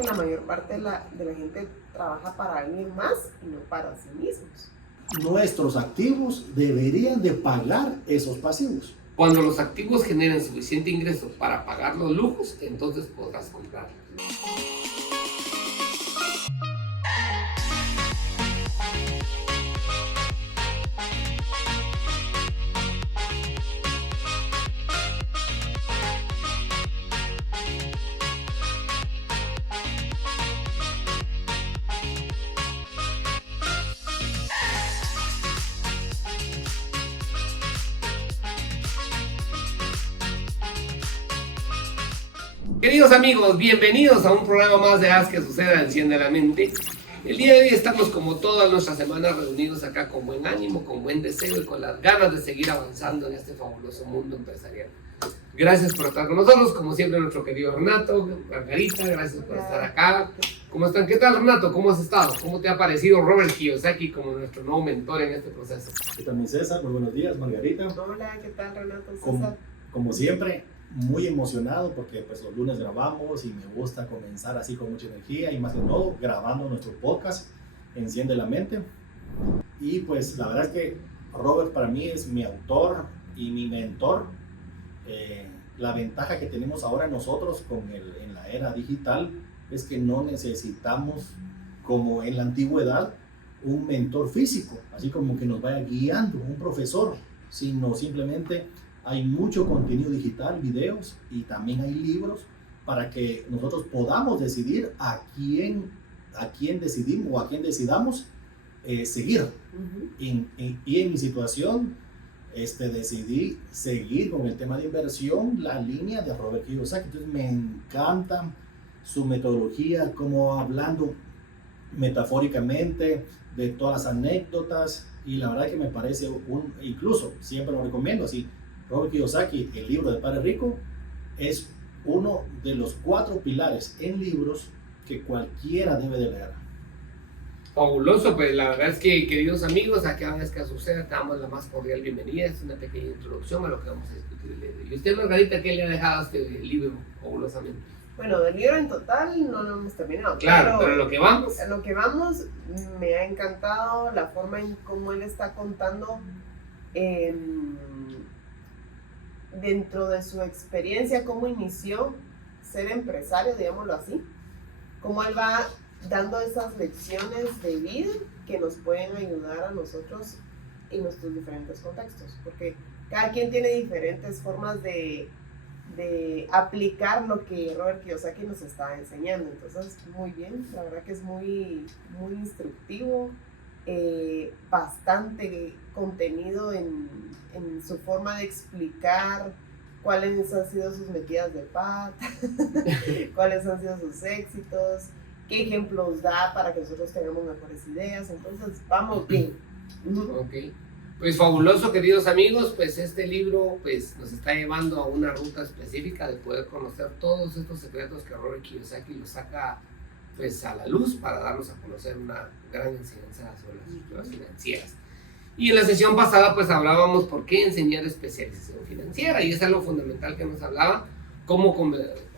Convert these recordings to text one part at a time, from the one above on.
que la mayor parte de la gente trabaja para alguien más y no para sí mismos. Nuestros activos deberían de pagar esos pasivos. Cuando los activos generen suficiente ingreso para pagar los lujos, entonces podrás comprarlos. Queridos amigos, bienvenidos a un programa más de Haz que Suceda, Enciende la Mente. El día de hoy estamos como todas nuestras semanas reunidos acá con buen ánimo, con buen deseo y con las ganas de seguir avanzando en este fabuloso mundo empresarial. Gracias por estar con nosotros, como siempre nuestro querido Renato, Margarita, gracias por estar acá. ¿Cómo están? ¿Qué tal, Renato? ¿Cómo has estado? ¿Cómo te ha parecido Robert Kiyosaki como nuestro nuevo mentor en este proceso? ¿Qué tal, mi César? Muy buenos días, Margarita. Hola, ¿qué tal, Renato? César. Como siempre, muy emocionado porque pues los lunes grabamos y me gusta comenzar así con mucha energía y más que todo grabando nuestro podcast Enciende la Mente. Y pues la verdad es que Robert para mí es mi autor y mi mentor. La ventaja que tenemos ahora nosotros en la era digital es que no necesitamos, como en la antigüedad, un mentor físico, así como que nos vaya guiando, un profesor, sino simplemente hay mucho contenido digital, videos y también hay libros para que nosotros podamos decidir a quién decidimos o a quién decidamos seguir. Y en mi situación, decidí seguir con el tema de inversión, la línea de Robert Kiyosaki. Entonces me encanta su metodología, como hablando metafóricamente de todas las anécdotas, y la verdad que me parece incluso siempre lo recomiendo así. Robert Kiyosaki, el libro de Padre Rico, es uno de los 4 pilares en libros que cualquiera debe de leer. Fabuloso, pues la verdad es que, queridos amigos, aquí a Haz que Suceda, te damos la más cordial bienvenida. Es una pequeña introducción a lo que vamos a discutir el día de hoy. ¿Y usted, Margarita, qué le ha dejado a este libro, fabulosamente? Bueno, del libro en total no lo hemos terminado. Claro, pero lo que vamos. A lo que vamos, me ha encantado la forma en cómo él está contando dentro de su experiencia, cómo inició ser empresario, digámoslo así, cómo él va dando esas lecciones de vida que nos pueden ayudar a nosotros en nuestros diferentes contextos, porque cada quien tiene diferentes formas de aplicar lo que Robert Kiyosaki nos está enseñando. Entonces, muy bien, la verdad que es muy, muy instructivo, bastante contenido en su forma de explicar cuáles han sido sus metidas de pata, cuáles han sido sus éxitos, qué ejemplos da para que nosotros tengamos mejores ideas. Entonces, vamos bien. Ok. Pues fabuloso, queridos amigos, pues este libro pues nos está llevando a una ruta específica de poder conocer todos estos secretos que Robert Kiyosaki los saca pues a la luz para darnos a conocer una gran enseñanza sobre las estructuras financieras. Y en la sesión pasada pues hablábamos por qué enseñar especialización financiera, y es algo fundamental que nos hablaba, cómo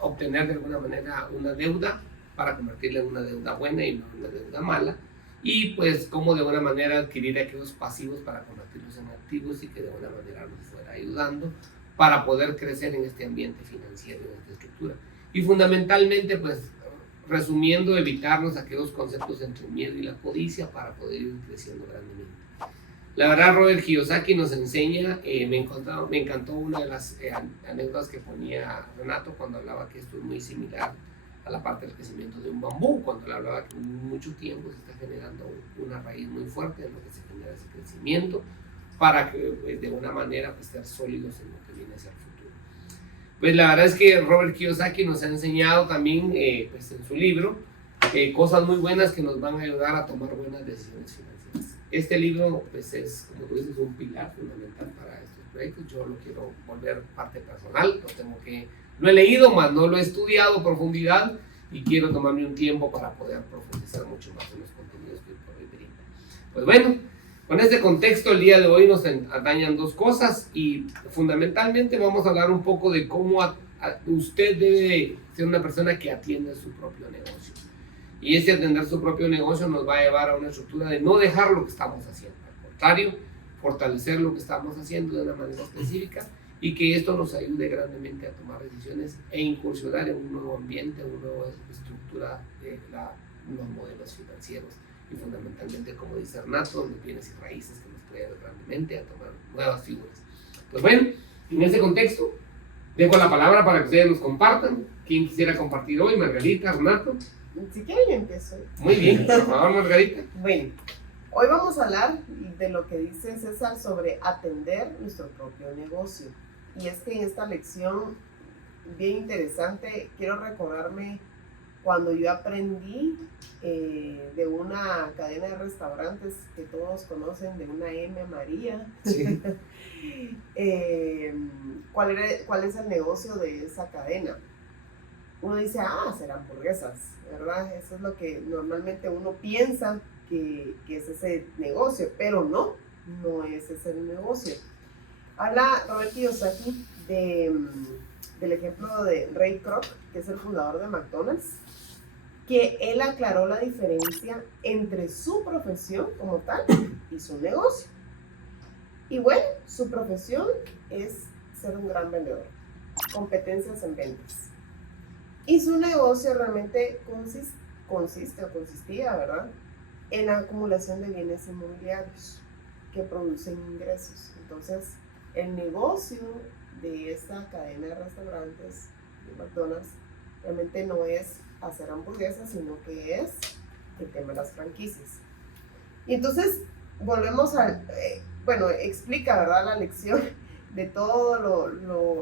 obtener de alguna manera una deuda para convertirla en una deuda buena y no en una deuda mala, y pues cómo de alguna manera adquirir aquellos pasivos para convertirlos en activos y que de alguna manera nos fuera ayudando para poder crecer en este ambiente financiero, en esta estructura. Y fundamentalmente pues resumiendo, evitarnos aquellos conceptos entre el miedo y la codicia para poder ir creciendo grandemente. La verdad, Robert Kiyosaki nos enseña, me encantó una de las anécdotas que ponía Renato cuando hablaba que esto es muy similar a la parte del crecimiento de un bambú, cuando le hablaba que mucho tiempo se está generando una raíz muy fuerte en lo que se genera ese crecimiento para que de una manera pues, estar sólidos en lo que viene hacia el futuro. Pues la verdad es que Robert Kiyosaki nos ha enseñado también pues, en su libro cosas muy buenas que nos van a ayudar a tomar buenas decisiones financieras. Este libro pues, es, como tú dices, un pilar fundamental para estos proyectos. Yo lo quiero volver parte personal, lo he leído, más no lo he estudiado a profundidad y quiero tomarme un tiempo para poder profundizar mucho más en los contenidos que por hoy brinda. Pues bueno, con este contexto el día de hoy nos atañan 2 cosas y fundamentalmente vamos a hablar un poco de cómo usted debe ser una persona que atiende su propio negocio. Y ese atender su propio negocio nos va a llevar a una estructura de no dejar lo que estamos haciendo. Al contrario, fortalecer lo que estamos haciendo de una manera específica y que esto nos ayude grandemente a tomar decisiones e incursionar en un nuevo ambiente, una nueva estructura de los modelos financieros y fundamentalmente, como dice Renato, los bienes y raíces que nos puede ayudar grandemente a tomar nuevas figuras. Pues bueno, en ese contexto, dejo la palabra para que ustedes nos compartan. ¿Quién quisiera compartir hoy? Margarita, Renato. Si quieren, yo empiezo. Muy bien, por favor, Margarita. Bueno, hoy vamos a hablar de lo que dice César sobre atender nuestro propio negocio. Y es que en esta lección bien interesante quiero recordarme cuando yo aprendí de una cadena de restaurantes que todos conocen, de una M. María. Sí. ¿Cuál es el negocio de esa cadena? Uno dice, serán hamburguesas, ¿verdad? Eso es lo que normalmente uno piensa que es ese negocio, pero no es ese el negocio. Habla Robert Kiyosaki del ejemplo de Ray Kroc, que es el fundador de McDonald's, que él aclaró la diferencia entre su profesión como tal y su negocio. Y bueno, su profesión es ser un gran vendedor, competencias en ventas. Y su negocio realmente consistía, ¿verdad?, en la acumulación de bienes inmobiliarios que producen ingresos. Entonces, el negocio de esta cadena de restaurantes, de McDonald's, realmente no es hacer hamburguesas, sino que es el tema de las franquicias. Y entonces, volvemos explica, ¿verdad?, la lección de todo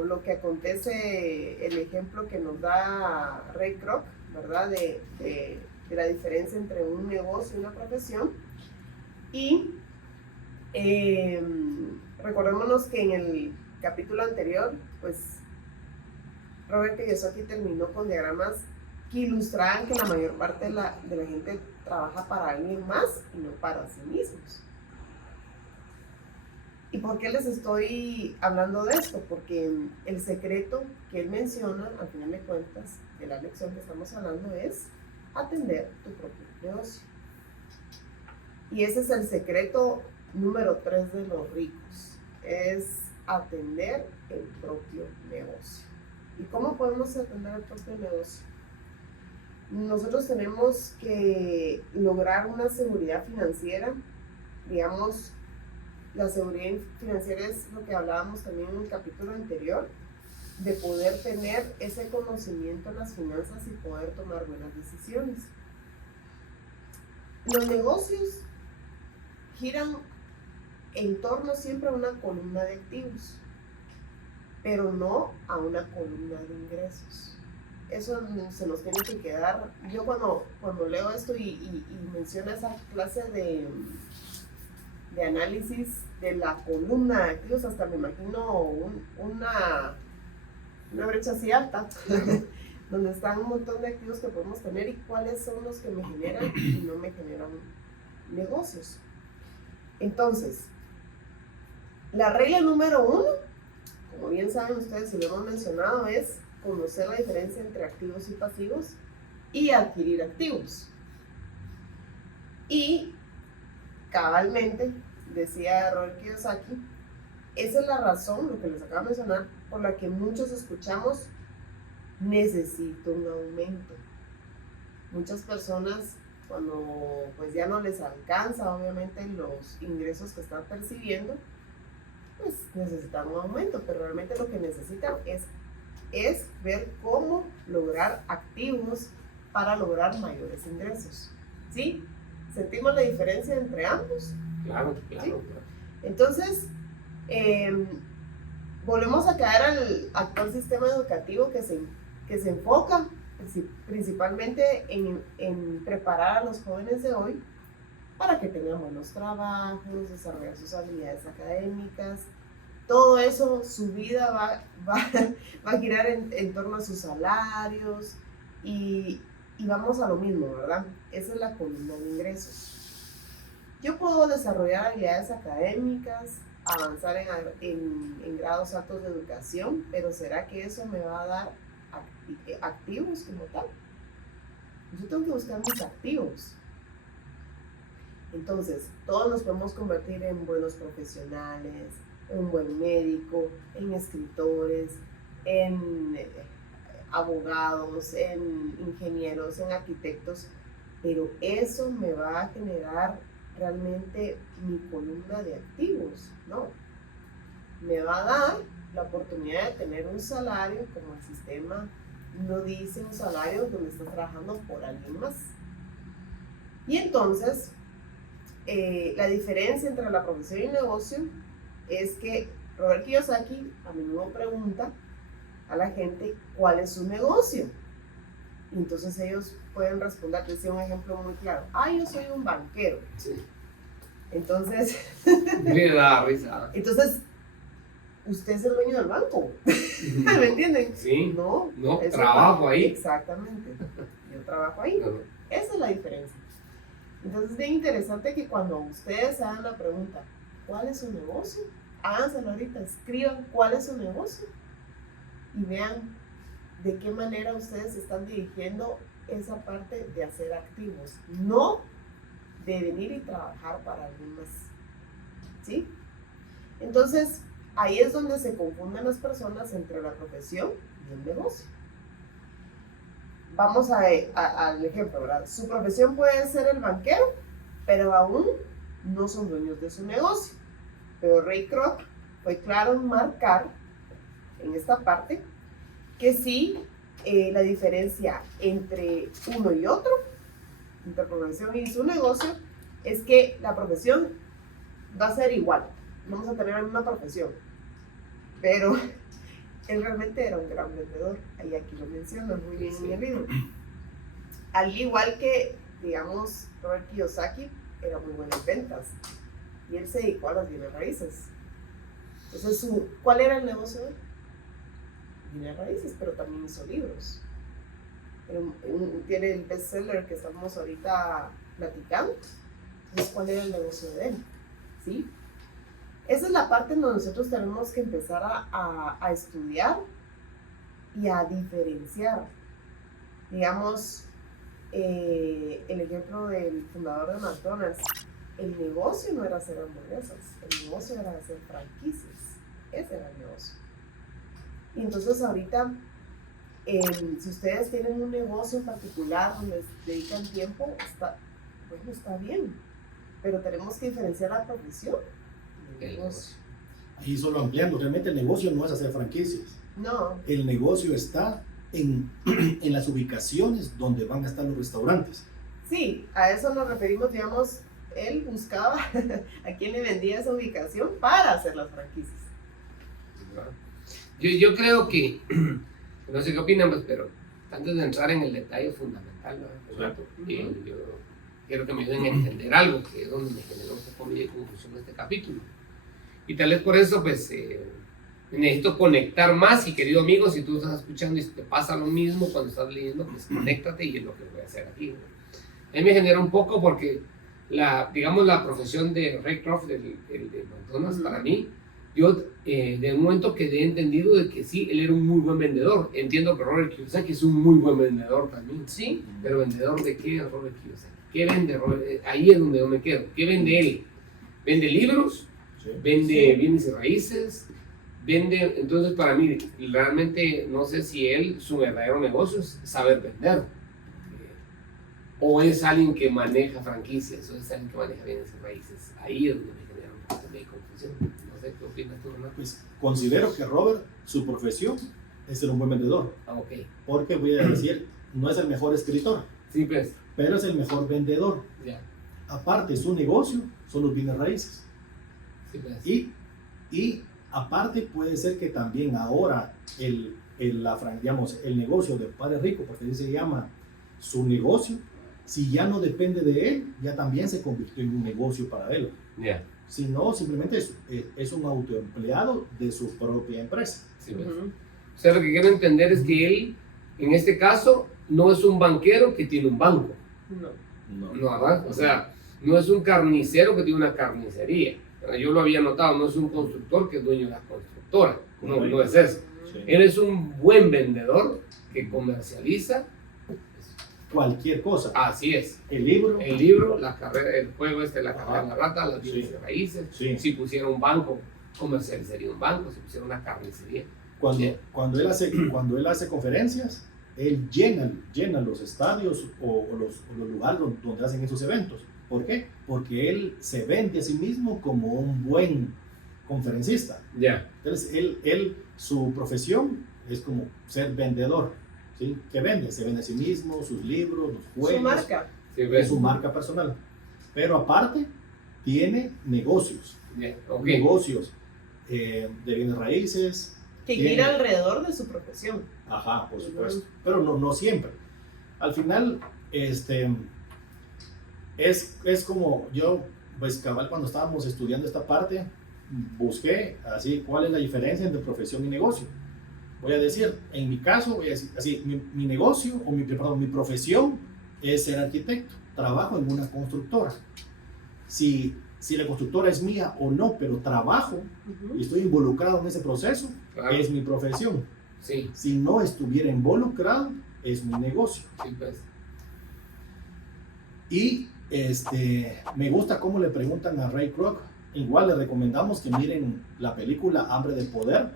lo que acontece, el ejemplo que nos da Ray Kroc, ¿verdad?, de la diferencia entre un negocio y una profesión. Y recordémonos que en el capítulo anterior, pues, Robert Kiyosaki terminó con diagramas que ilustraban que la mayor parte de la gente trabaja para alguien más y no para sí mismos. ¿Y por qué les estoy hablando de esto? Porque el secreto que él menciona, al final de cuentas, de la lección que estamos hablando, es atender tu propio negocio. Y ese es el secreto número 3 de los ricos, es atender el propio negocio. ¿Y cómo podemos atender el propio negocio? Nosotros tenemos que lograr una seguridad financiera, digamos. La seguridad financiera es lo que hablábamos también en el capítulo anterior, de poder tener ese conocimiento en las finanzas y poder tomar buenas decisiones. Los negocios giran en torno siempre a una columna de activos, pero no a una columna de ingresos. Eso se nos tiene que quedar. Yo cuando leo esto y menciona esa clase de análisis de la columna de activos, hasta me imagino una brecha así alta, donde están un montón de activos que podemos tener y cuáles son los que me generan y no me generan negocios. Entonces, la regla número 1, como bien saben ustedes y lo hemos mencionado, es conocer la diferencia entre activos y pasivos y adquirir activos. Y cabalmente, decía Robert Kiyosaki, esa es la razón, lo que les acabo de mencionar, por la que muchos escuchamos, necesito un aumento. Muchas personas, cuando pues ya no les alcanza obviamente los ingresos que están percibiendo, pues necesitan un aumento, pero realmente lo que necesitan es ver cómo lograr activos para lograr mayores ingresos. ¿Sí? ¿Sentimos la diferencia entre ambos? Claro. ¿Sí? Entonces, volvemos a caer al actual sistema educativo que se enfoca principalmente en preparar a los jóvenes de hoy para que tengan buenos trabajos, desarrollar sus habilidades académicas. Todo eso, su vida va a girar en torno a sus salarios y vamos a lo mismo, ¿verdad? Esa es la columna de ingresos. Yo puedo desarrollar habilidades académicas, avanzar en grados altos de educación, pero ¿será que eso me va a dar activos como tal? Yo tengo que buscar mis activos. Entonces, todos nos podemos convertir en buenos profesionales, en un buen médico, en escritores, en abogados, en ingenieros, en arquitectos, pero eso me va a generar realmente mi columna de activos, ¿no? Me va a dar la oportunidad de tener un salario, como el sistema no dice, un salario donde estás trabajando por alguien más. Y entonces, la diferencia entre la profesión y el negocio es que Robert Kiyosaki a menudo pregunta a la gente cuál es su negocio. Y entonces ellos pueden responder, decía un ejemplo muy claro, yo soy un banquero. Sí. Entonces, Me da risa. entonces, usted es el dueño del banco, ¿me entienden? Sí. No, Trabajo ahí. Exactamente, yo trabajo ahí. No. Esa es la diferencia. Entonces es bien interesante que cuando ustedes hagan la pregunta, ¿cuál es su negocio? Háganselo ahorita, escriban cuál es su negocio y vean de qué manera ustedes están dirigiendo esa parte de hacer activos, no de venir y trabajar para alguien más. ¿Sí? Entonces, ahí es donde se confunden las personas entre la profesión y el negocio. Vamos al ejemplo, ¿verdad? Su profesión puede ser el banquero, pero aún no son dueños de su negocio. Pero Ray Kroc fue claro en marcar en esta parte que sí, la diferencia entre uno y otro, entre profesión y su negocio, es que la profesión va a ser igual. Vamos a tener una profesión, pero él realmente era un gran vendedor, y aquí lo menciona muy bien en el libro. Al igual que, digamos, Robert Kiyosaki era muy bueno en ventas, y él se dedicó a las bienes raíces. Entonces, ¿cuál era el negocio de él? Bienes raíces, pero también hizo libros. Tiene el bestseller que estamos ahorita platicando. Entonces, ¿cuál era el negocio de él? ¿Sí? Esa es la parte en donde nosotros tenemos que empezar a estudiar y a diferenciar. Digamos, el ejemplo del fundador de McDonald's, el negocio no era hacer hamburguesas, el negocio era hacer franquicias. Ese era el negocio. Y entonces ahorita, si ustedes tienen un negocio en particular donde dedican tiempo, está bien, pero tenemos que diferenciar la profesión del negocio. Y solo ampliando, realmente el negocio no es hacer franquicias. No. El negocio está en las ubicaciones donde van a estar los restaurantes. Sí, a eso nos referimos, digamos, él buscaba a quién le vendía esa ubicación para hacer las franquicias. Yo creo que, no sé qué opinan, pues, pero antes de entrar en el detalle fundamental, ¿no? Claro. Yo quiero que me ayuden a entender algo, que es donde me generó un poco mi conclusión de este capítulo. Y tal vez por eso, pues, necesito conectar más. Y querido amigo, si tú estás escuchando y te pasa lo mismo cuando estás leyendo, pues conéctate, y es lo que voy a hacer aquí, ¿no? A mí me genera un poco porque, digamos, la profesión de Ray Kroc, de McDonald's, para mí, yo de un momento quedé entendido de que sí, él era un muy buen vendedor. Entiendo que Robert Kiyosaki es un muy buen vendedor también. Sí. Pero ¿vendedor de qué es Robert Kiyosaki? ¿Qué vende Robert? Ahí es donde yo me quedo. ¿Qué vende él? ¿Vende libros? Sí. ¿Vende bienes y raíces? ¿Vende? Entonces, para mí, realmente no sé si su verdadero negocio es saber vender. O es alguien que maneja franquicias, o es alguien que maneja bienes y raíces. Ahí es donde me genera un poco de confusión. No sé qué opinas tú, Renato. Pues considero que Robert, su profesión es ser un buen vendedor. Ok. Porque voy a decir, no es el mejor escritor, Sí, pues. pero es el mejor vendedor. Ya. Aparte, su negocio son los bienes raíces. Sí, pues. Y aparte puede ser que también ahora el negocio del padre rico, porque así se llama su negocio, si ya no depende de él, ya también se convirtió en un negocio para él. Ya. Si no, simplemente es un autoempleado de su propia empresa. Sí, pues. Uh-huh. O sea, lo que quiero entender es que él, en este caso, no es un banquero que tiene un banco. No. No, ¿verdad? O sea, no es un carnicero que tiene una carnicería. Yo lo había notado, no es un constructor que es dueño de la constructora, no es eso. Sí. Él es un buen vendedor que comercializa Cualquier cosa. Así es. El libro. El libro, la carrera, el juego la carrera Ajá. de la rata, las bienes Sí. de raíces. Sí. Si pusiera un banco, comercializaría un banco. Si pusiera una carnicería. Sí. Cuando él hace conferencias, él llena los estadios o los lugares donde hacen esos eventos. ¿Por qué? Porque él se vende a sí mismo como un buen conferencista. Ya. Entonces, su profesión es como ser vendedor. ¿Sí? ¿Qué vende? Se vende a sí mismo, sus libros, los juegos. Su marca. Sí, Es su marca personal. Pero aparte, tiene negocios. Ya, ok. Negocios de bienes raíces. Que Tiene- gira alrededor de su profesión. Ajá, por supuesto. Pero no siempre. Al final, es como yo, pues cabal, cuando estábamos estudiando esta parte, busqué así cuál es la diferencia entre profesión y negocio. Voy a decir, en mi caso, voy a decir así, mi negocio, o mi profesión es ser arquitecto. Trabajo en una constructora. Si la constructora es mía o no, pero trabajo y estoy involucrado en ese proceso, Claro. es mi profesión. Sí, Si no estuviera involucrado, es mi negocio. sí, pues. Y me gusta cómo le preguntan a Ray Kroc. Igual le recomendamos que miren la película Hambre de Poder,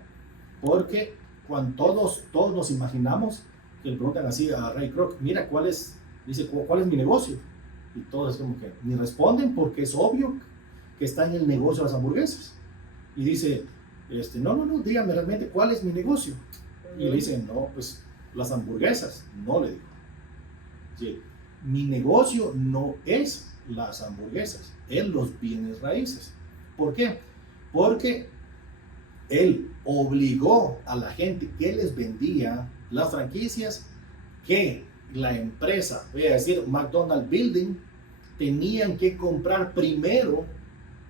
porque cuando todos nos imaginamos que le preguntan así a Ray Kroc, mira, ¿cuál es mi negocio? Y todos como que ni responden porque es obvio que está en el negocio de las hamburguesas. Y dice, no, dígame realmente cuál es mi negocio. Y le dicen, no, pues las hamburguesas. No, le digo. Sí, mi negocio no es las hamburguesas, es los bienes raíces. ¿Por qué? Porque él obligó a la gente que les vendía las franquicias que la empresa, voy a decir McDonald's Building, tenían que comprar primero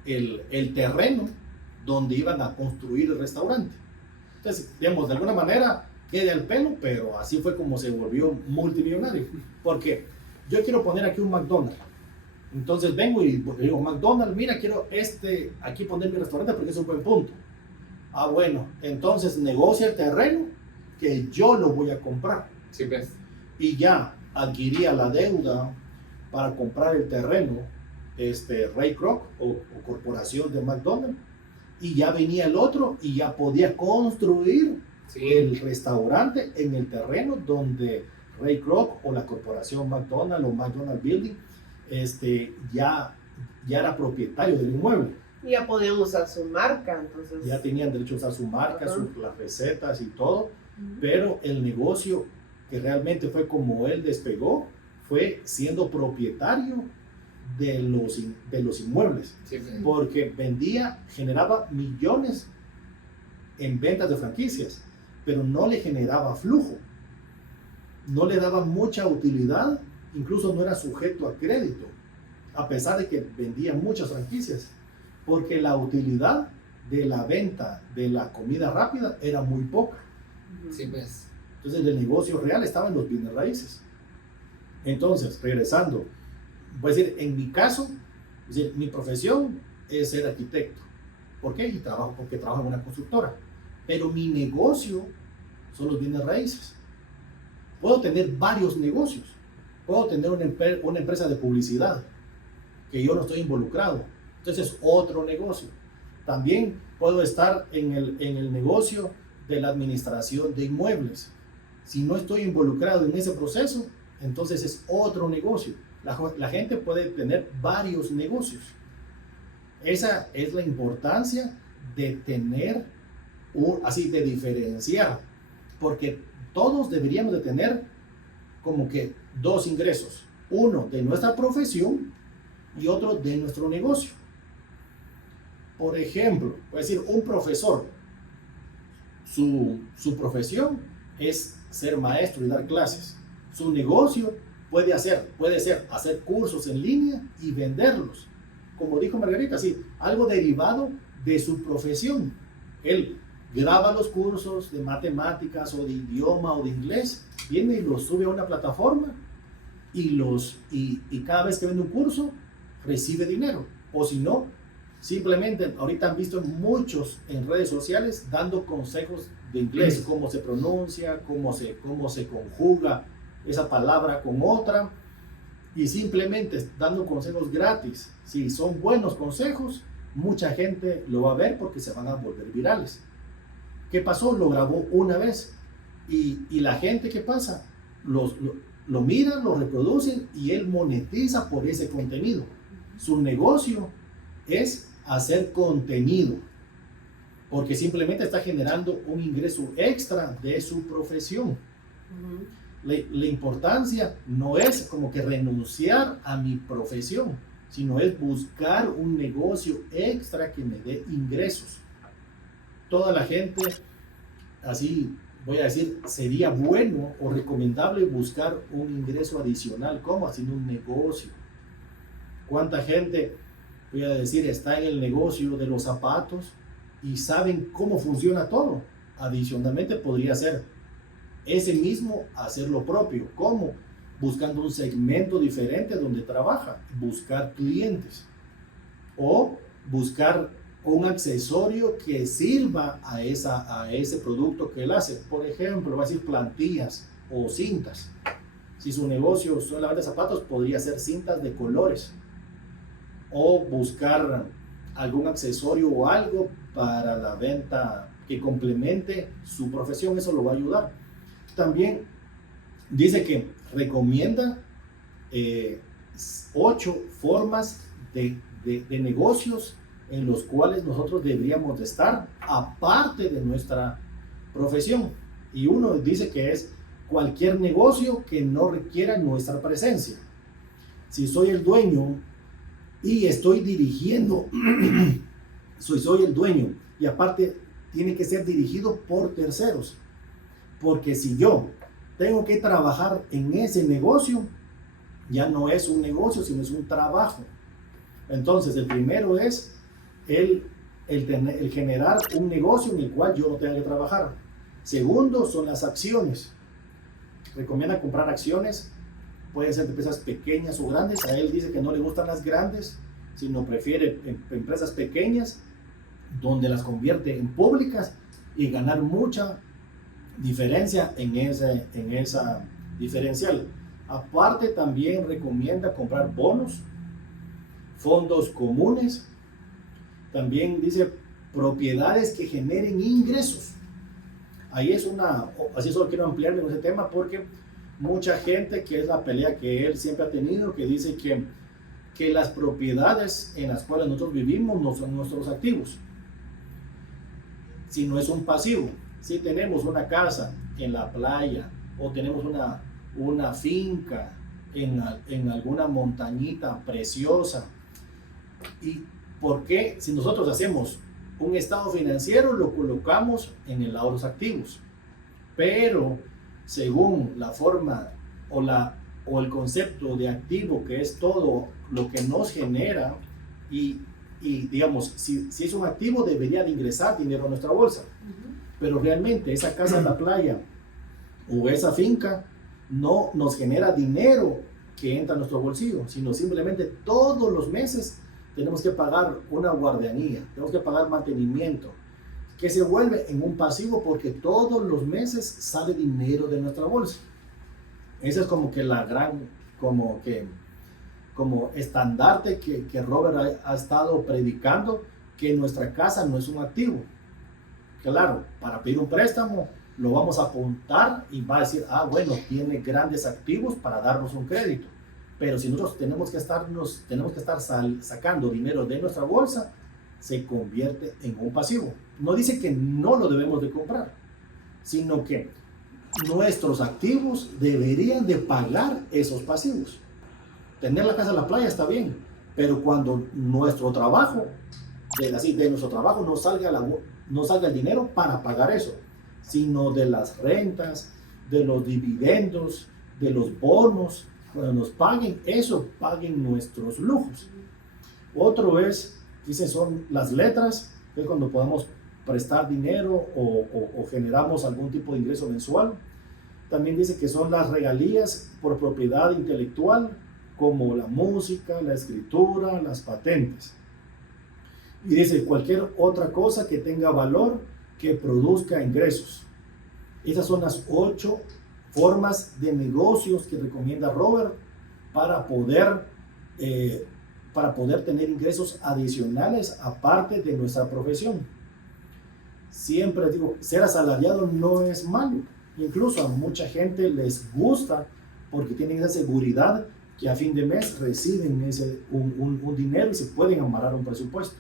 el terreno donde iban a construir el restaurante. Entonces, digamos, de alguna manera quede al pelo, pero así fue como se volvió multimillonario. Porque yo quiero poner aquí un McDonald's. Entonces vengo y digo, McDonald's, mira, quiero aquí poner mi restaurante porque es un buen punto. Ah, bueno, entonces negocia el terreno que yo lo voy a comprar. Sí, pues. Y ya adquiría la deuda para comprar el terreno, Ray Kroc o corporación de McDonald's, y ya venía el otro y ya podía construir Sí. el restaurante en el terreno donde Ray Kroc o la corporación McDonald's o McDonald's Building ya era propietario del inmueble. Y ya podían usar su marca, entonces. Ya tenían derecho a usar su marca, Ajá. las recetas y todo, Ujú. pero el negocio que realmente fue como él despegó fue siendo propietario de los inmuebles, Sí, pues. porque generaba millones en ventas de franquicias, pero no le generaba flujo, no le daba mucha utilidad, incluso no era sujeto a crédito, a pesar de que vendía muchas franquicias, porque la utilidad de la venta de la comida rápida era muy poca. Ujú. Sí, pues. Entonces el negocio real estaba en los bienes raíces. Entonces, regresando, voy a decir, en mi caso, es decir, mi profesión es ser arquitecto. ¿Por qué? Porque trabajo en una constructora. Pero mi negocio son los bienes raíces. Puedo tener varios negocios. Puedo tener una empresa de publicidad que yo no estoy involucrado. Entonces es otro negocio. También puedo estar en el negocio de la administración de inmuebles. Si no estoy involucrado en ese proceso, entonces es otro negocio. La gente puede tener varios negocios. Esa es la importancia de tener, así de diferenciar, porque todos deberíamos de tener como que dos ingresos, uno de nuestra profesión y otro de nuestro negocio. Por ejemplo, voy a decir, un profesor, su profesión es ser maestro y dar clases. Su negocio puede ser hacer cursos en línea y venderlos. Como dijo Margarita, sí, algo derivado de su profesión. Él graba los cursos de matemáticas o de idioma o de inglés, viene y los sube a una plataforma y cada vez que vende un curso recibe dinero. O si no, Simplemente, ahorita han visto muchos en redes sociales dando consejos de inglés, cómo se pronuncia, cómo se conjuga esa palabra con otra, y simplemente dando consejos gratis. Si son buenos consejos, mucha gente lo va a ver porque se van a volver virales. ¿Qué pasó? Lo grabó una vez y la gente, ¿qué pasa? Lo miran, lo reproducen y él monetiza por ese contenido. Su negocio es hacer contenido, porque simplemente está generando un ingreso extra de su profesión. La importancia no es como que renunciar a mi profesión, sino es buscar un negocio extra que me dé ingresos. Toda la gente, así voy a decir, sería bueno o recomendable buscar un ingreso adicional, como haciendo un negocio. ¿Cuánta gente, voy a decir, está en el negocio de los zapatos y saben cómo funciona todo? Adicionalmente podría ser ese mismo hacer lo propio. ¿Cómo? Buscando un segmento diferente donde trabaja, buscar clientes o buscar un accesorio que sirva a ese producto que él hace. Por ejemplo, va a decir plantillas o cintas. Si su negocio son la venta de zapatos, podría ser cintas de colores o buscar algún accesorio o algo para la venta que complemente su profesión. Eso lo va a ayudar. También dice que recomienda 8 formas de negocios en los cuales nosotros deberíamos de estar aparte de nuestra profesión. Y uno dice que es cualquier negocio que no requiera nuestra presencia. Si soy el dueño y estoy dirigiendo, soy el dueño y aparte tiene que ser dirigido por terceros. Porque si yo tengo que trabajar en ese negocio, ya no es un negocio, sino es un trabajo. Entonces, el primero es el generar un negocio en el cual yo no tenga que trabajar. Segundo, son las acciones. Recomienda comprar acciones, pueden ser de empresas pequeñas o grandes. A él dice que no le gustan las grandes, sino prefiere empresas pequeñas, donde las convierte en públicas y ganar mucha diferencia en esa diferencial. Aparte, también recomienda comprar bonos, fondos comunes. También dice propiedades que generen ingresos. Así solo quiero ampliarme en ese tema porque mucha gente, que es la pelea que él siempre ha tenido, que dice que las propiedades en las cuales nosotros vivimos no son nuestros activos, sino es un pasivo. Si tenemos una casa en la playa o tenemos una finca en alguna montañita preciosa, ¿y por qué si nosotros hacemos un estado financiero lo colocamos en el lado de los activos? Pero según la forma o el concepto de activo, que es todo lo que nos genera, y digamos, si es un activo debería de ingresar dinero a nuestra bolsa. Pero realmente esa casa en la playa o esa finca no nos genera dinero que entra a nuestro bolsillo, sino simplemente todos los meses tenemos que pagar una guardianía, tenemos que pagar mantenimiento, que se vuelve en un pasivo porque todos los meses sale dinero de nuestra bolsa. Esa es como que la gran, como estandarte que Robert ha estado predicando, que nuestra casa no es un activo. Claro, para pedir un préstamo lo vamos a apuntar y va a decir, bueno, tiene grandes activos para darnos un crédito. Pero si nosotros tenemos que estar sacando dinero de nuestra bolsa, se convierte en un pasivo. No dice que no lo debemos de comprar, sino que nuestros activos deberían de pagar esos pasivos. Tener la casa en la playa está bien, pero cuando nuestro trabajo, de nuestro trabajo no salga el dinero para pagar eso, sino de las rentas, de los dividendos, de los bonos, cuando nos paguen eso, paguen nuestros lujos. Otro son las letras, que es cuando podemos prestar dinero o generamos algún tipo de ingreso mensual. También dice que son las regalías por propiedad intelectual, como la música, la escritura, las patentes. Y dice, cualquier otra cosa que tenga valor, que produzca ingresos. Esas son las 8 formas de negocios que recomienda Robert para poder tener ingresos adicionales aparte de nuestra profesión. Siempre digo, ser asalariado no es malo. Incluso a mucha gente les gusta porque tienen esa seguridad que a fin de mes reciben un dinero y se pueden amarrar un presupuesto.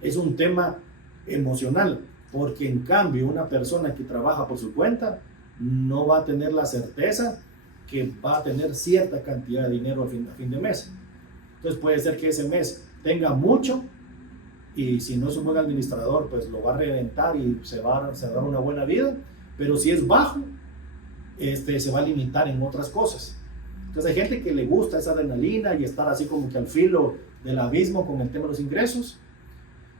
Es un tema emocional, porque en cambio una persona que trabaja por su cuenta no va a tener la certeza que va a tener cierta cantidad de dinero a fin de mes. Entonces puede ser que ese mes tenga mucho y si no es un buen administrador, pues lo va a reventar y se va a dar una buena vida, pero si es bajo, se va a limitar en otras cosas. Entonces hay gente que le gusta esa adrenalina y estar así como que al filo del abismo con el tema de los ingresos,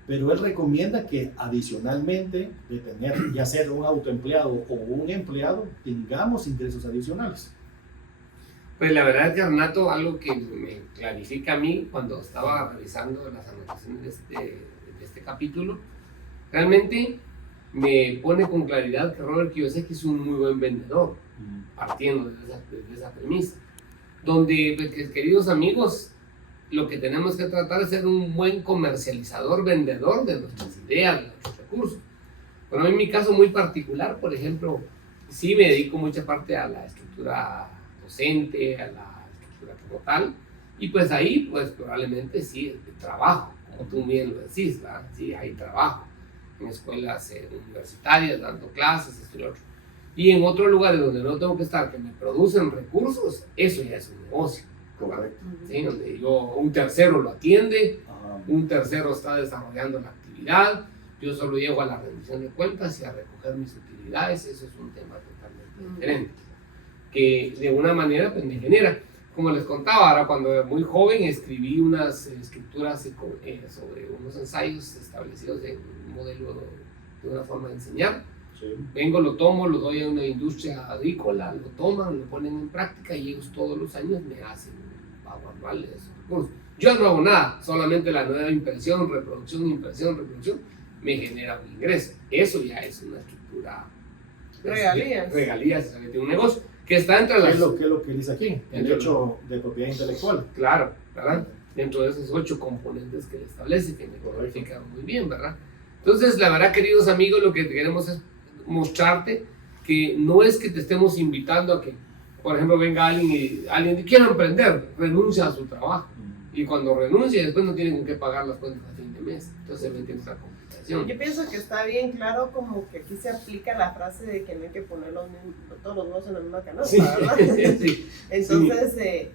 pero él recomienda que adicionalmente de tener, ya sea un autoempleado o un empleado, tengamos ingresos adicionales. Pues la verdad es que, Renato, algo que me clarifica a mí cuando estaba revisando las anotaciones de este capítulo, realmente me pone con claridad que Robert Kiyosaki es un muy buen vendedor, partiendo de esa premisa, donde, pues, queridos amigos, lo que tenemos que tratar es ser un buen comercializador, vendedor de nuestras ideas, de nuestros recursos. Bueno, en mi caso muy particular, por ejemplo, sí me dedico mucha parte a la estructura docente, a la estructura como tal, y pues ahí, pues probablemente sí, trabajo, como tú bien lo decís, ¿verdad? Sí, hay trabajo en escuelas universitarias, dando clases, esto y lo otro. Y en otros lugares donde no tengo que estar, que me producen recursos, eso ya es un negocio. Correcto. ¿Sí? Donde un tercero lo atiende, un tercero está desarrollando la actividad, yo solo llego a la rendición de cuentas y a recoger mis utilidades. Eso es un tema totalmente diferente, que de una manera pues me genera, como les contaba, ahora cuando era muy joven escribí unas estructuras sobre unos ensayos establecidos en un modelo de una forma de enseñar. Sí. Vengo, lo tomo, lo doy a una industria agrícola, lo toman, lo ponen en práctica y ellos todos los años me hacen un pago anual de esos recursos. Yo no hago nada, solamente la nueva impresión, reproducción, me genera un ingreso. Eso ya es una estructura. Regalías. Regalías, de un negocio que está entre las... ¿Qué es lo que dice aquí? El derecho de propiedad intelectual. Claro, ¿verdad? Dentro de esos 8 componentes que le establece, que me clarifica muy bien, ¿verdad? Entonces, la verdad, queridos amigos, lo que queremos es mostrarte que no es que te estemos invitando a que, por ejemplo, venga alguien quiere emprender, renuncia a su trabajo. Y cuando renuncia, después no tiene con qué pagar las cuentas a fin de mes. Entonces se mete en esa complicación. Yo pienso que está bien claro como que aquí se aplica la frase de que no hay que poner todos los huevos en la misma canasta, Sí. ¿verdad? Sí. Entonces,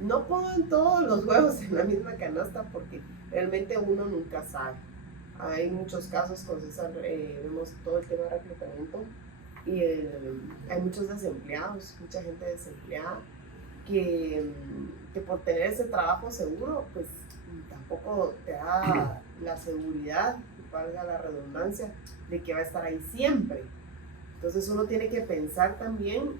no pongan todos los huevos en la misma canasta porque realmente uno nunca sabe. Hay muchos casos con César, vemos todo el tema de reclutamiento y hay muchos desempleados, mucha gente desempleada que por tener ese trabajo seguro, pues tampoco te da la seguridad, valga la redundancia, de que va a estar ahí siempre. Entonces uno tiene que pensar también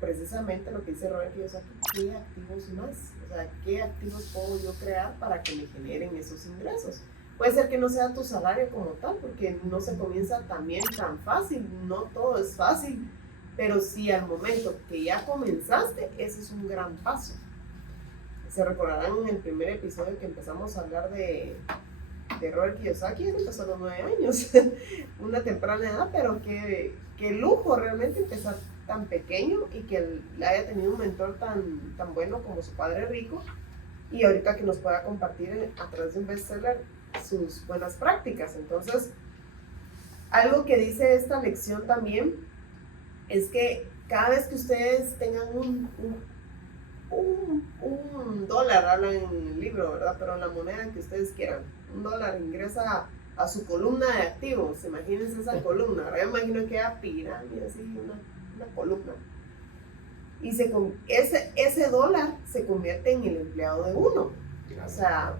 precisamente lo que dice Robert Kiyosaki, ¿qué activos más? O sea, ¿qué activos puedo yo crear para que me generen esos ingresos? Puede ser que no sea tu salario como tal, porque no se comienza también tan fácil, no todo es fácil, pero sí al momento que ya comenzaste, ese es un gran paso. Se recordarán en el primer episodio que empezamos a hablar de Robert Kiyosaki, él empezó a los 9 años, una temprana edad, pero qué lujo realmente empezar tan pequeño y que él haya tenido un mentor tan bueno como su padre rico, y ahorita que nos pueda compartir a través de un bestseller sus buenas prácticas. Entonces, algo que dice esta lección también es que cada vez que ustedes tengan un dólar, habla en el libro, ¿verdad? Pero la moneda que ustedes quieran, $1 ingresa a su columna de activos. Imagínense esa columna, ¿verdad? Yo imagino que era pirámide, así, una columna. Y ese dólar se convierte en el empleado de uno. O sea,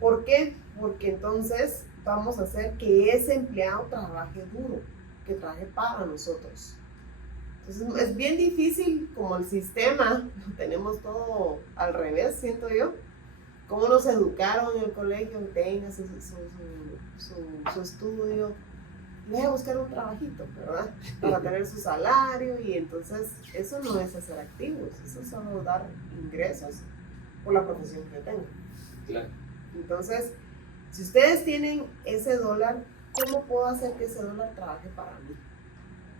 ¿por qué? Porque entonces vamos a hacer que ese empleado trabaje duro, que trabaje para nosotros. Entonces es bien difícil, como el sistema, tenemos todo al revés, siento yo, cómo nos educaron en el colegio, tenga su estudio, vaya a buscar un trabajito, ¿verdad? Para tener su salario, y entonces eso no es hacer activos, eso es solo dar ingresos por la profesión que yo tengo. Claro. Entonces, si ustedes tienen ese dólar, ¿cómo puedo hacer que ese dólar trabaje para mí?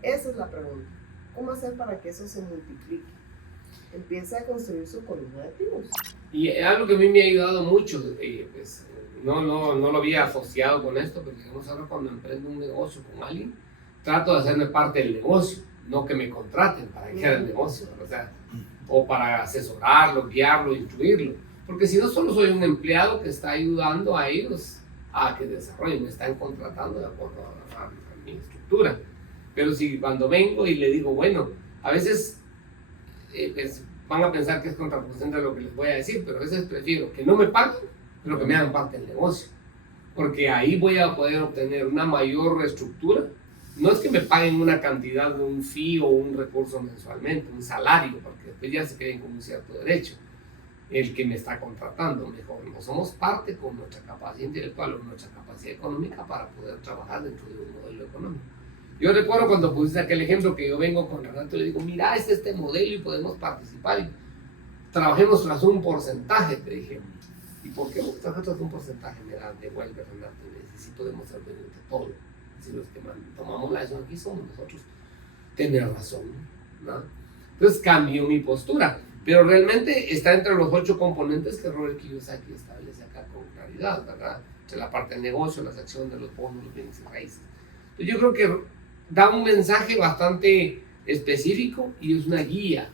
Esa es la pregunta. ¿Cómo hacer para que eso se multiplique? Empiece a construir su columna de activos. Y algo que a mí me ha ayudado mucho, pues, no lo había asociado con esto, pero digamos ahora cuando emprendo un negocio con alguien, trato de hacerme parte del negocio, no que me contraten para que haga el negocio, o sea, o para asesorarlo, guiarlo, instruirlo, porque si no solo soy un empleado que está ayudando a ellos a que desarrollen, me están contratando de acuerdo a mi estructura. Pero si cuando vengo y le digo, bueno, a veces pues, van a pensar que es contraproducente lo que les voy a decir, pero a veces prefiero que no me paguen, pero que me hagan parte del negocio, porque ahí voy a poder obtener una mayor estructura. No es que me paguen una cantidad de un fee o un recurso mensualmente, un salario, porque después ya se queden con un cierto derecho. El que me está contratando, mejor, no somos parte con nuestra capacidad intelectual o nuestra capacidad económica para poder trabajar dentro de un modelo económico. Yo recuerdo cuando pusiste aquel ejemplo que yo vengo con Renato y le digo, mira, este modelo y podemos participar y trabajemos tras un porcentaje, te dije. ¿Y por qué trabajar tras un porcentaje? Me da devuelve, Renato, y me dice, si podemos ser dueños de todo. Si los que tomamos la decisión aquí somos nosotros. Tienes razón, ¿no? Entonces cambio mi postura, pero realmente está entre los 8 componentes que Robert Kiyosaki establece acá con claridad, ¿verdad? Entre la parte del negocio, las acciones, los bonos, los bienes y raíces. Entonces yo creo que da un mensaje bastante específico y es una guía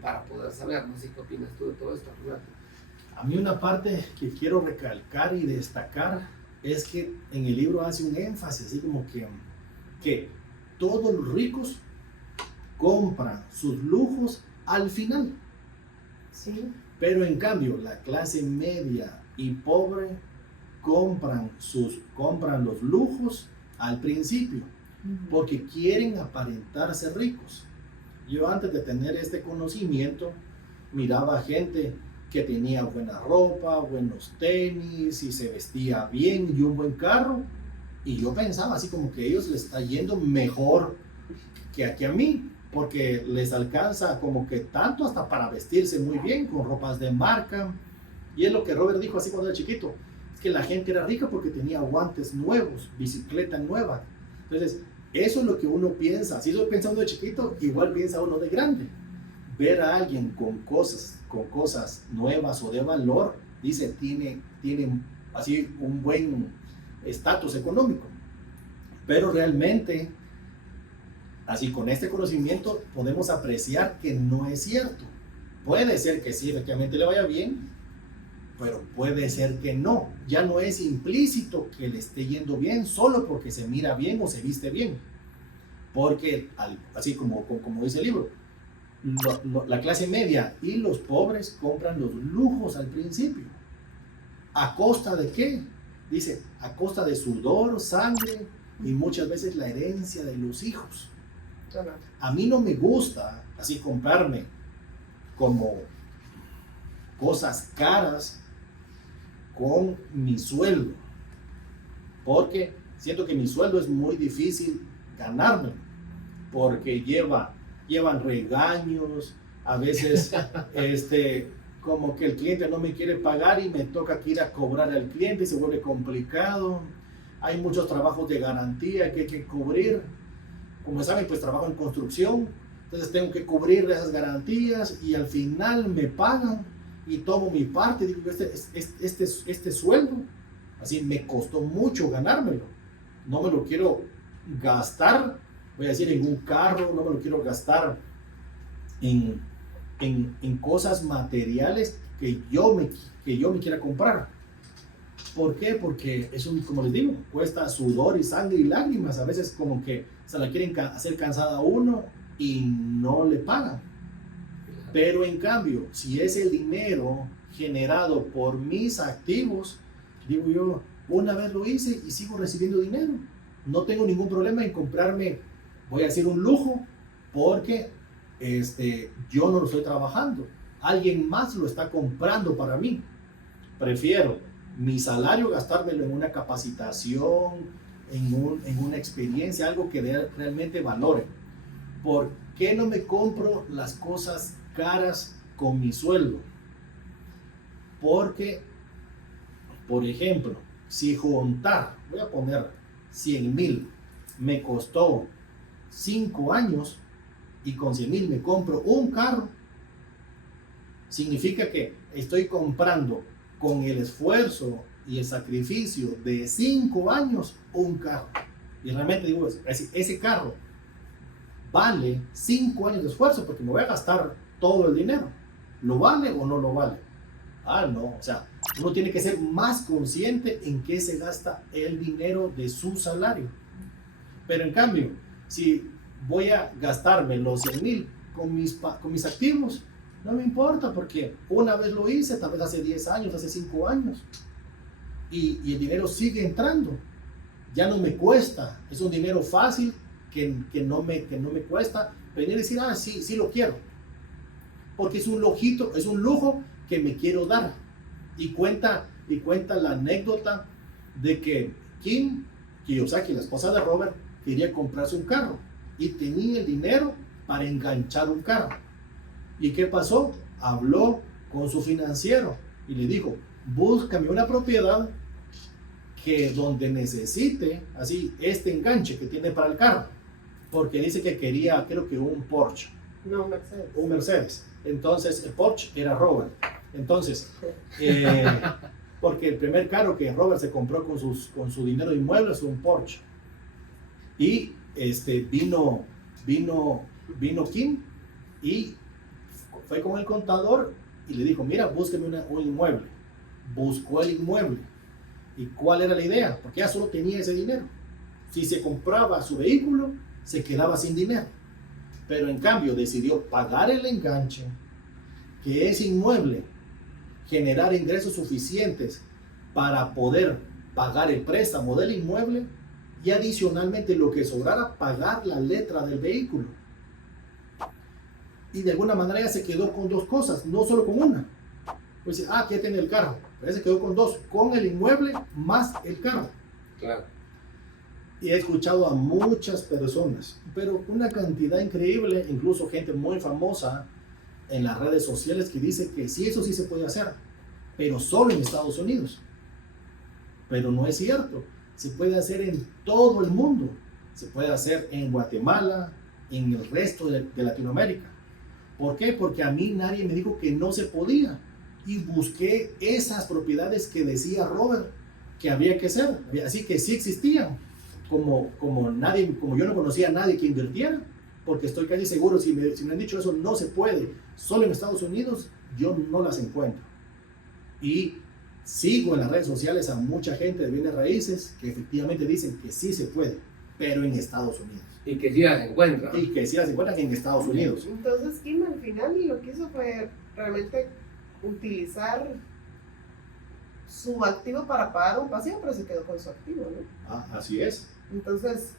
para poder saber. No sé qué opinas tú de todo esto, Renato. A mí una parte que quiero recalcar y destacar es que en el libro hace un énfasis, así como que todos los ricos compran sus lujos al final. Sí. Pero en cambio, la clase media y pobre compran los lujos al principio, porque quieren aparentar ser ricos. Yo antes de tener este conocimiento, miraba gente que tenía buena ropa, buenos tenis y se vestía bien y un buen carro, y yo pensaba así como que a ellos les está yendo mejor que aquí a mí, porque les alcanza como que tanto hasta para vestirse muy bien con ropas de marca. Y es lo que Robert dijo así cuando era chiquito, es que la gente era rica porque tenía guantes nuevos, bicicleta nueva. Entonces eso es lo que uno piensa. Si estoy pensando de chiquito, igual piensa uno de grande. Ver a alguien con cosas nuevas o de valor, dice, tiene así un buen estatus económico. Pero realmente, así con este conocimiento, podemos apreciar que no es cierto. Puede ser que sí, efectivamente le vaya bien, pero puede ser que no. Ya no es implícito que le esté yendo bien solo porque se mira bien o se viste bien. Porque, así como dice el libro, la clase media y los pobres compran los lujos al principio. ¿A costa de qué? Dice, a costa de sudor, sangre y muchas veces la herencia de los hijos. A mí no me gusta así comprarme como cosas caras con mi sueldo, porque siento que mi sueldo es muy difícil ganármelo, porque llevan regaños, a veces como que el cliente no me quiere pagar y me toca que ir a cobrar al cliente y se vuelve complicado. Hay muchos trabajos de garantía que hay que cubrir. Como saben, pues trabajo en construcción, entonces tengo que cubrir esas garantías y al final me pagan y tomo mi parte. Digo, este sueldo, así me costó mucho ganármelo. No me lo quiero gastar, voy a decir, en un carro, no me lo quiero gastar en cosas materiales que yo me quiera comprar. ¿Por qué? Porque eso, como les digo, cuesta sudor y sangre y lágrimas. A veces como que se la quieren hacer cansada a uno y no le pagan. Pero en cambio, si es el dinero generado por mis activos, digo yo, una vez lo hice y sigo recibiendo dinero. No tengo ningún problema en comprarme, voy a decir, un lujo, porque yo no lo estoy trabajando. Alguien más lo está comprando para mí. prefiero mi salario gastármelo en una capacitación, en una experiencia, algo que realmente valore. ¿Por qué no me compro las cosas caras con mi sueldo? Porque, por ejemplo, si juntar, voy a poner 100,000, me costó 5 años y con 100,000 me compro un carro, significa que estoy comprando con el esfuerzo y el sacrificio de 5 años un carro. Y realmente digo, ese carro vale 5 años de esfuerzo porque me voy a gastar todo el dinero. ¿Lo vale o no lo vale? No, o sea, uno tiene que ser más consciente en qué se gasta el dinero de su salario. Pero en cambio, si voy a gastarme los 100,000 con mis activos, no me importa porque una vez lo hice, tal vez hace 10 años, hace 5 años, y el dinero sigue entrando. Ya no me cuesta, es un dinero fácil que no me cuesta venir y decir, sí lo quiero. Porque es un lujo que me quiero dar. Y cuenta la anécdota de que Kim Kiyosaki, la esposa de Robert, quería comprarse un carro y tenía el dinero para enganchar un carro. ¿Y qué pasó? Habló con su financiero y le dijo, búscame una propiedad que donde necesite así este enganche que tiene para el carro, porque dice que quería, creo que un Porsche. No, Mercedes. Un Mercedes. Entonces el Porsche era Robert. Entonces, porque el primer carro que Robert se compró con su dinero de inmuebles fue un Porsche. Y vino Kim y fue con el contador y le dijo, mira, búsqueme un inmueble. Buscó el inmueble. ¿Y cuál era la idea? Porque ella solo tenía ese dinero. Si se compraba su vehículo, se quedaba sin dinero. Pero en cambio decidió pagar el enganche, que ese inmueble generar ingresos suficientes para poder pagar el préstamo del inmueble y adicionalmente lo que sobrara pagar la letra del vehículo. Y de alguna manera ella se quedó con 2 cosas, no solo con una. Pues dice, que tiene el carro. Pero ella se quedó con 2, con el inmueble más el carro. Claro. Y he escuchado a muchas personas, pero una cantidad increíble, incluso gente muy famosa en las redes sociales que dice que sí, eso sí se puede hacer, pero solo en Estados Unidos. Pero no es cierto. Se puede hacer en todo el mundo. Se puede hacer en Guatemala, en el resto de Latinoamérica. ¿Por qué? Porque a mí nadie me dijo que no se podía. Y busqué esas propiedades que decía Robert que había que hacer. Así que sí existían. Como yo no conocía a nadie que invirtiera, porque estoy casi seguro, si me han dicho eso, no se puede. Solo en Estados Unidos yo no las encuentro. Y sigo en las redes sociales a mucha gente de bienes raíces que efectivamente dicen que sí se puede, pero en Estados Unidos. Y que sí las encuentran. Y que sí las encuentran en Estados Unidos. Entonces Kim al final lo que hizo fue realmente utilizar su activo para pagar un pasivo, pero se quedó con su activo, ¿no? Así es. Entonces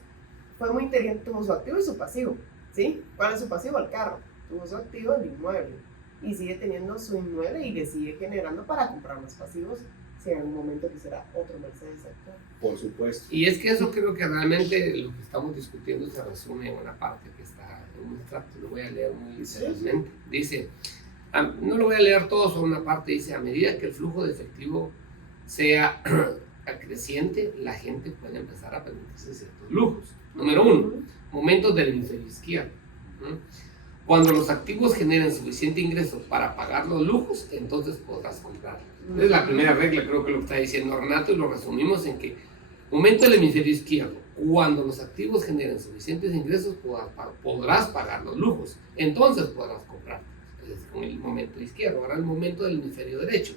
fue muy inteligente, tuvo su activo y su pasivo, ¿sí? ¿Cuál es su pasivo? El carro. Tuvo su activo el inmueble y sigue teniendo su inmueble y le sigue generando para comprar más pasivos si en algún momento quisiera otro Mercedes actual. Por supuesto. Y es que eso creo que realmente lo que estamos discutiendo se resume en una parte que está en un extracto, lo voy a leer muy literalmente. Dice, no lo voy a leer todo, solo una parte, dice, a medida que el flujo de efectivo sea creciente, la gente puede empezar a permitirse ciertos lujos. Número 1, momentos del hemisferio izquierdo. Cuando los activos generen suficiente ingreso para pagar los lujos, entonces podrás comprar. Esa es la primera regla, creo que lo que está diciendo Renato, y lo resumimos en que momento del hemisferio izquierdo, cuando los activos generen suficientes ingresos, podrás pagar los lujos, entonces podrás comprar. Es con el momento izquierdo. Ahora el momento del hemisferio derecho.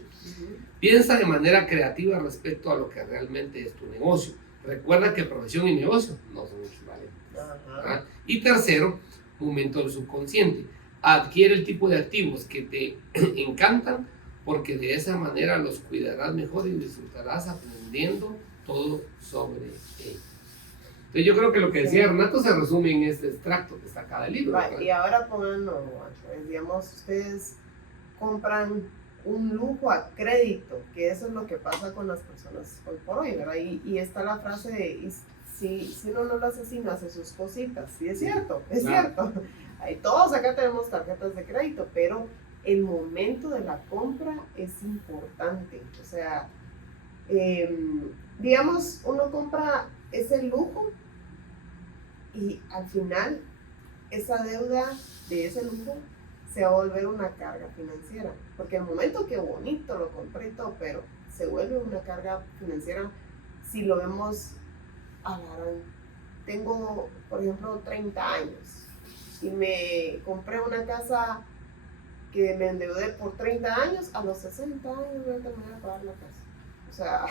Piensa de manera creativa respecto a lo que realmente es tu negocio. Recuerda que profesión y negocio no son equivalentes. Y tercero, momento del subconsciente. Adquiere el tipo de activos que te encantan, porque de esa manera los cuidarás mejor y disfrutarás aprendiendo todo sobre ellos. Entonces yo creo que lo que decía Renato se resume en este extracto que está acá del libro. Y ahora pongan, digamos, ustedes compran un lujo a crédito, que eso es lo que pasa con las personas hoy por hoy, ¿verdad? Y está la frase de, si uno no lo hace así, no hace sus cositas. Sí, es cierto, es cierto. Todos acá tenemos tarjetas de crédito, pero el momento de la compra es importante. O sea, digamos, uno compra ese lujo y al final esa deuda de ese lujo se va a volver una carga financiera, porque el momento que bonito lo compré y todo, pero se vuelve una carga financiera si lo vemos a la gran. Tengo, por ejemplo, 30 años y me compré una casa que me endeudé por 30 años, a los 60 años voy a terminar de pagar la casa. O sea,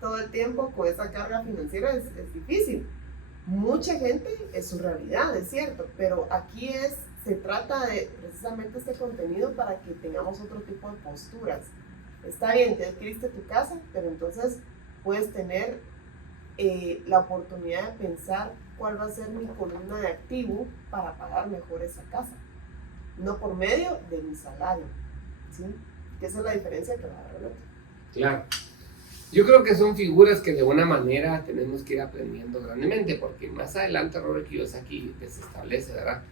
todo el tiempo con esa carga financiera es difícil. Mucha gente es su realidad, es cierto, pero aquí se trata de precisamente este contenido para que tengamos otro tipo de posturas. Está bien, te adquiriste tu casa, pero entonces puedes tener la oportunidad de pensar cuál va a ser mi columna de activo para pagar mejor esa casa, no por medio de mi salario, ¿sí? Que esa es la diferencia que va a haber. Claro. Yo creo que son figuras que de alguna manera tenemos que ir aprendiendo grandemente, porque más adelante Robert Kiyosaki les establece, ¿verdad?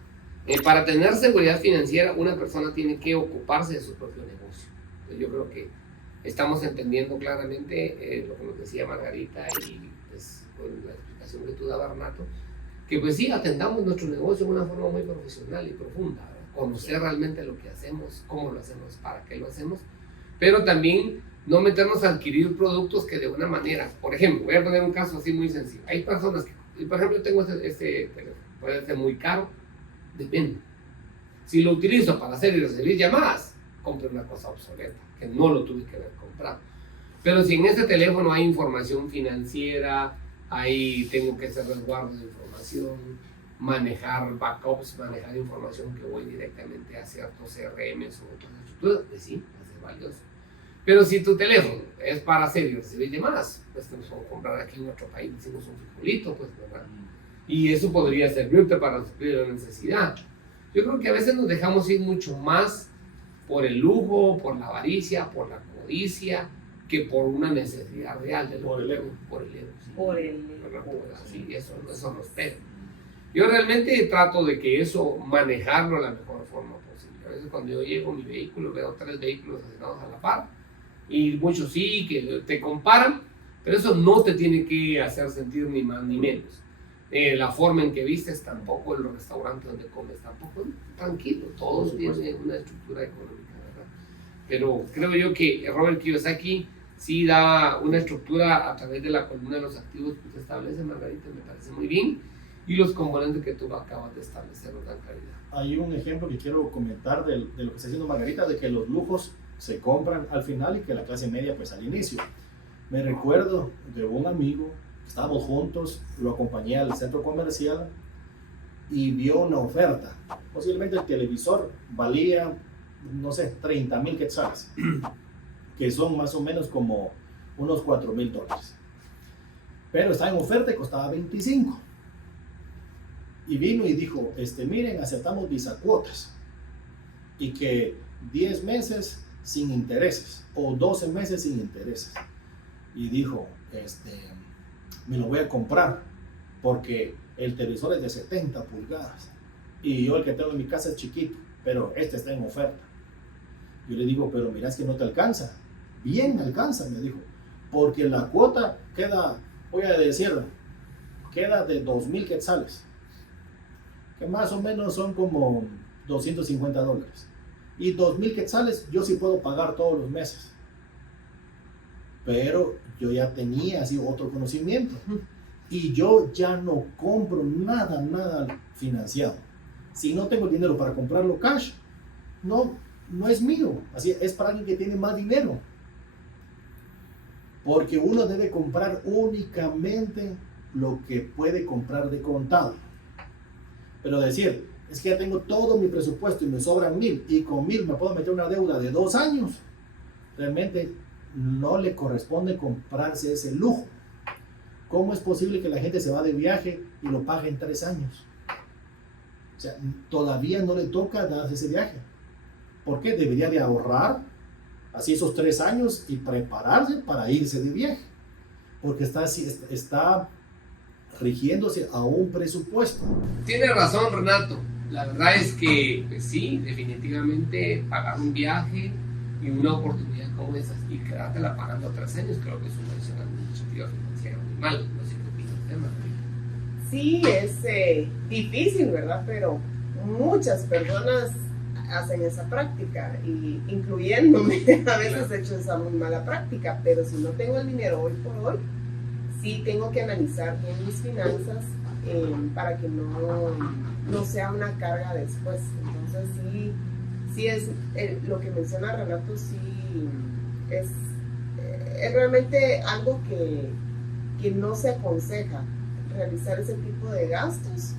Para tener seguridad financiera, una persona tiene que ocuparse de su propio negocio. Entonces, yo creo que estamos entendiendo claramente lo que nos decía Margarita y pues, con la explicación que tú dabas, Renato, que pues sí, atendamos nuestro negocio de una forma muy profesional y profunda, ¿verdad? Conocer realmente lo que hacemos, cómo lo hacemos, para qué lo hacemos, pero también no meternos a adquirir productos que de una manera, por ejemplo, voy a poner un caso así muy sencillo. Hay personas que, por ejemplo, yo tengo este teléfono, puede ser muy caro, depende. Si lo utilizo para hacer y recibir llamadas, compre una cosa obsoleta, que no lo tuve que haber comprado. Pero si en ese teléfono hay información financiera, ahí tengo que hacer resguardo de información, manejar backups, manejar información que voy directamente a ciertos CRMs o otras estructuras, pues sí, es valioso. Pero si tu teléfono es para hacer y recibir llamadas, pues te vamos a comprar aquí en nuestro país, decimos un frijolito, pues, ¿verdad? Y eso podría servirte para suplir la necesidad. Yo creo que a veces nos dejamos ir mucho más por el lujo, por la avaricia, por la codicia, que por una necesidad real. Por el ego. Por el ego. Sí. Por el ego. Sí, eso nos pega. Yo realmente trato de que eso, manejarlo de la mejor forma posible. A veces cuando yo llego a mi vehículo, veo 3 vehículos estacionados a la par, y muchos sí, que te comparan, pero eso no te tiene que hacer sentir ni más ni menos. La forma en que vistes tampoco, en los restaurantes donde comes tampoco, tranquilo, todos tienen una estructura económica, ¿verdad? Pero creo yo que Robert Kiyosaki sí da una estructura a través de la columna de los activos que usted establece, Margarita, me parece muy bien, y los componentes que tú acabas de establecer nos dan claridad. Hay un ejemplo que quiero comentar de lo que está diciendo Margarita, de que los lujos se compran al final y que la clase media pues al inicio. Me recuerdo de un amigo, estábamos juntos, lo acompañé al centro comercial y vio una oferta. Posiblemente el televisor valía, no sé, 30,000 quetzales, que son más o menos como unos $4,000. Pero estaba en oferta y costaba 25. Y vino y dijo, miren, aceptamos bisacuotas y que 10 meses sin intereses o 12 meses sin intereses. Y dijo, me lo voy a comprar porque el televisor es de 70 pulgadas y yo el que tengo en mi casa es chiquito, pero está en oferta. Yo le digo, pero mira, es que no te alcanza. Bien alcanza, me dijo, porque la cuota queda, voy a decir, queda de 2,000 quetzales, que más o menos son como $250. Y 2,000 quetzales yo sí puedo pagar todos los meses. Pero yo ya tenía así otro conocimiento. Y yo ya no compro nada financiado. Si no tengo dinero para comprarlo cash, no es mío. Así es para alguien que tiene más dinero. Porque uno debe comprar únicamente lo que puede comprar de contado. Pero decir, es que ya tengo todo mi presupuesto y me sobran 1,000 y con 1,000 me puedo meter una deuda de 2 años, realmente no le corresponde comprarse ese lujo. ¿Cómo es posible que la gente se va de viaje y lo pague en 3 años? O sea, todavía no le toca darse ese viaje. ¿Por qué? Debería de ahorrar así esos 3 años y prepararse para irse de viaje, porque está rigiéndose a un presupuesto. Tiene razón, Renato. La verdad es que, pues sí, definitivamente pagar un viaje y una oportunidad como esa y quedártela pagando 3 años, creo que es una decisión administrativa financiera muy mal. No sé qué opinas, Margarita. Sí, es difícil, ¿verdad? Pero muchas personas hacen esa práctica, y incluyéndome, a veces he hecho esa muy mala práctica, pero si no tengo el dinero hoy por hoy, sí tengo que analizar bien mis finanzas para que no sea una carga después. Entonces sí es lo que menciona Renato, sí es realmente algo que no se aconseja realizar ese tipo de gastos,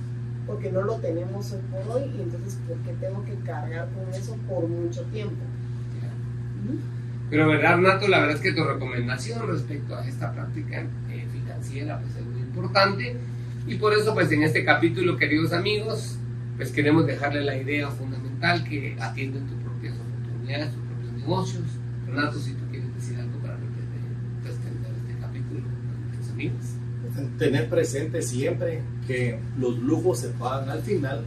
porque no lo tenemos hoy por hoy, y entonces ¿por qué tengo que cargar con eso por mucho tiempo? Pero verdad, Renato, la verdad es que tu recomendación respecto a esta práctica financiera pues es muy importante, y por eso pues en este capítulo, queridos amigos, pues queremos dejarle la idea fundamental que atienden tus propias oportunidades, tus propios negocios. Renato, si tú quieres decir algo para extender este capítulo a tus amigos. Tener presente siempre que los lujos se pagan al final,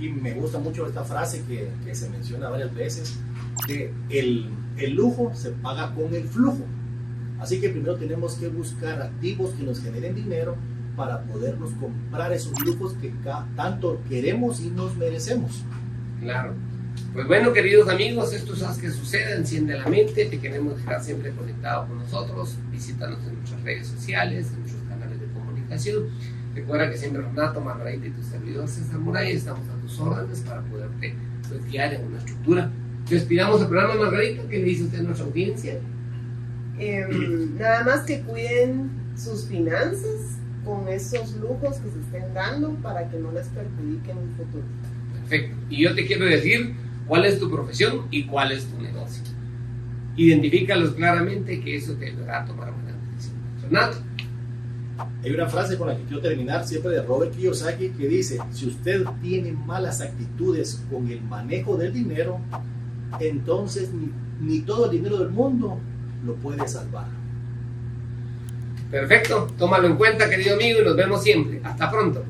y me gusta mucho esta frase que se menciona varias veces, que el lujo se paga con el flujo. Así que primero tenemos que buscar activos que nos generen dinero para podernos comprar esos lujos que tanto queremos y nos merecemos. Claro. Pues bueno, queridos amigos, esto es Haz que Suceda, enciende la mente. Te queremos dejar siempre conectado con nosotros. Visítanos en nuestras redes sociales, en nuestros canales de comunicación. Recuerda que siempre Renato, Margarita y tu servidor César Muralla estamos a tus órdenes para poderte pues, guiar en una estructura. Despidamos el programa, Margarita. ¿Qué le dice usted a nuestra audiencia? Nada más que cuiden sus finanzas con esos lujos que se estén dando para que no les perjudiquen en un futuro. Perfecto. Y yo te quiero decir cuál es tu profesión y cuál es tu negocio. Identifícalos claramente, que eso te ayudará a tomar buenas decisiones. Renato. Hay una frase con la que quiero terminar siempre de Robert Kiyosaki que dice: si usted tiene malas actitudes con el manejo del dinero, entonces ni todo el dinero del mundo lo puede salvar. Perfecto, tómalo en cuenta, querido amigo, y nos vemos siempre. Hasta pronto.